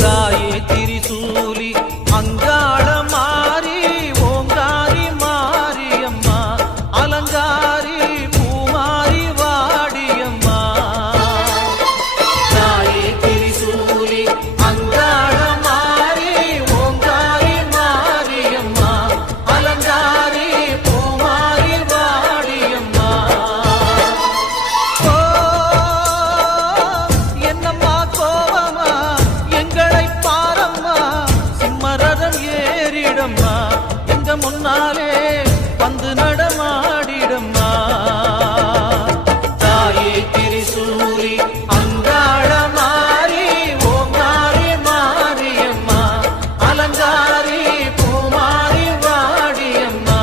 தாயே திரிசூலி அங்காள மாறி ஓங்காரி மாரியம்மா அலங்காரி பூமாரி வாடியம்மா தாயே திரிசூலி அங்காள மாறி ஓங்காரி மாரியம்மா அலங்காரி பூமாரி வாடியம்மா என்னம்மா கோவமா எங்களை பாரம்மா சிம்மரதம் ஏறிடம்மா எங்க முன்னாலே வந்து நடமாடிடம்மா தாயே திரிசூலி அங்காள மாறி ஓங்காரி மாரியம்மா அலங்காரி பூமாரி வாடியம்மா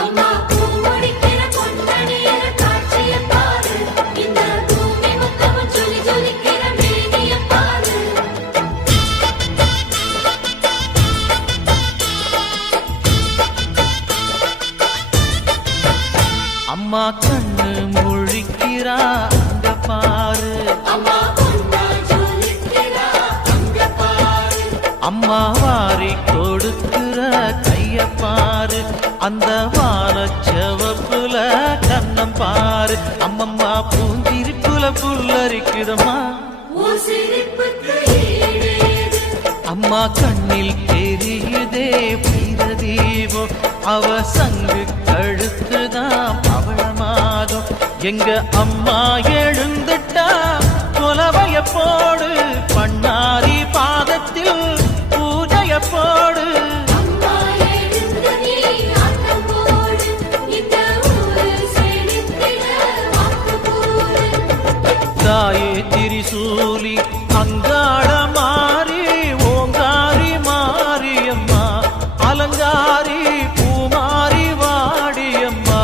அம்மா பூமுடிக்கிற பொன்னணியர காட்சிய பாரு இந்த பூமி முத்தமும் ஜொலி ஜொலிக்கிற மேனிய பாரு அம்மா கண்ணு முழிக்கிறா அங்க பாரு அம்மா பொன்னா ஜொலிக்கிறா அங்க பாரு அம்மா வாரி கொடுக்கிற கைய பாரு அந்த வானச்சவப்புல கண்ணம் பாரு அம்மம்மா பூந்திருப்புல புல்லரிக்குதம்மா உன் சிரிப்புக்கு ஈடேது அம்மா கண்ணில் தெரியுதே வீர தீபம் அவ சங்கு கழுத்துதான் பவளமாகும் எங்க அம்மா எழுந்துட்டா கொலவைய போடு பண்ணாரி பாதத்தில் பூஜைய போடு அம்மா எழுந்து நீ ஆட்டம் போடு இந்த ஊரு செழித்திட வாக்கு போடு தாயே திரிசூலி அங்காள மாறி ஓங்காரி மாரியம்மா அலங்காரி பூமாரி வாடியம்மா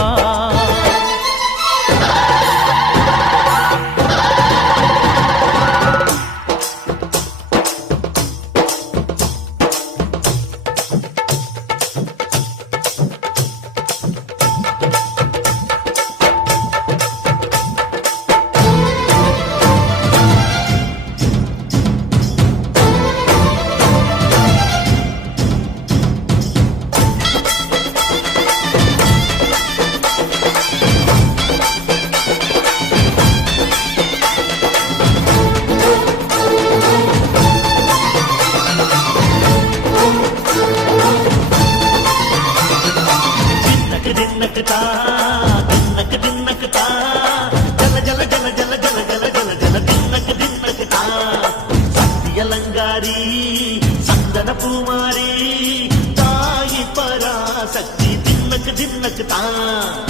அலங்காரி சந்தன பூமாரி தாயி பராசக்தி தின்னக்கு தின்னக்கு தான்